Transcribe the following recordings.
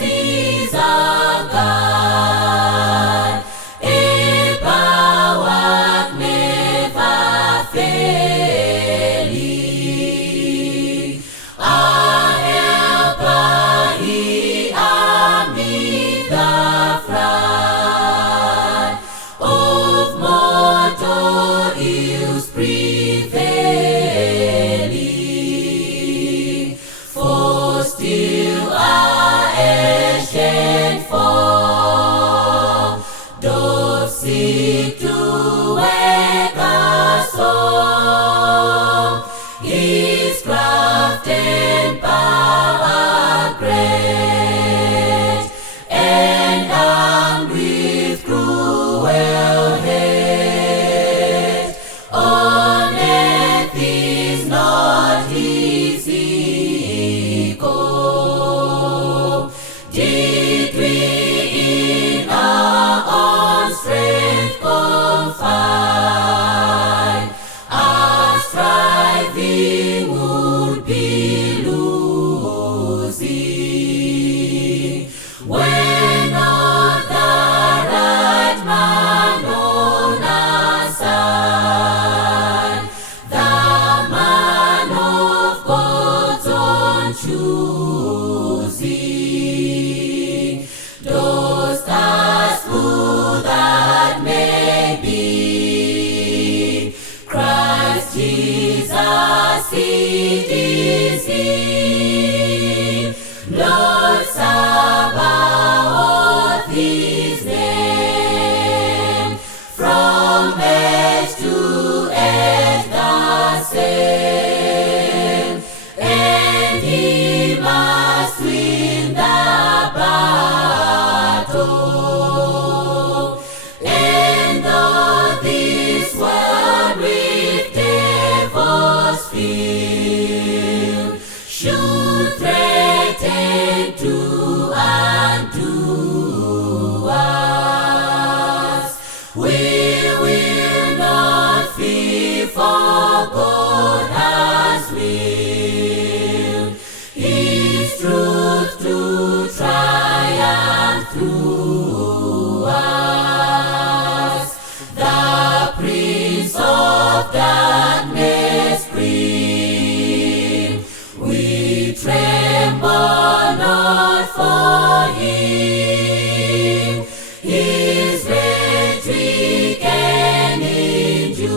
is our God, a power never failing. Our helper, He amid the flood of mortal ills prevailing. For still our ancient form doth seek to wake us home. His craft and power great, and armed with cruel hate. On earth is not his equal. Did we in our own strength confide, our striving would be losing. When not the right man on our side, the man of God's own choosing. Dost ask who that may be? Christ Jesus, it is He. Lord Sabaoth, His name. From age to age the same, and He must win the battle. And though this world with devils filled should threaten to undo us, we will not fear, for God has willed His truth to triumph through us. The Prince of Darkness scream, we tremble not for Him. His rage we can endure,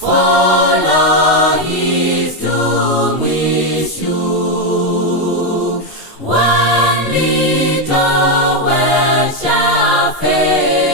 follow His doom is sure. One little well shall fail,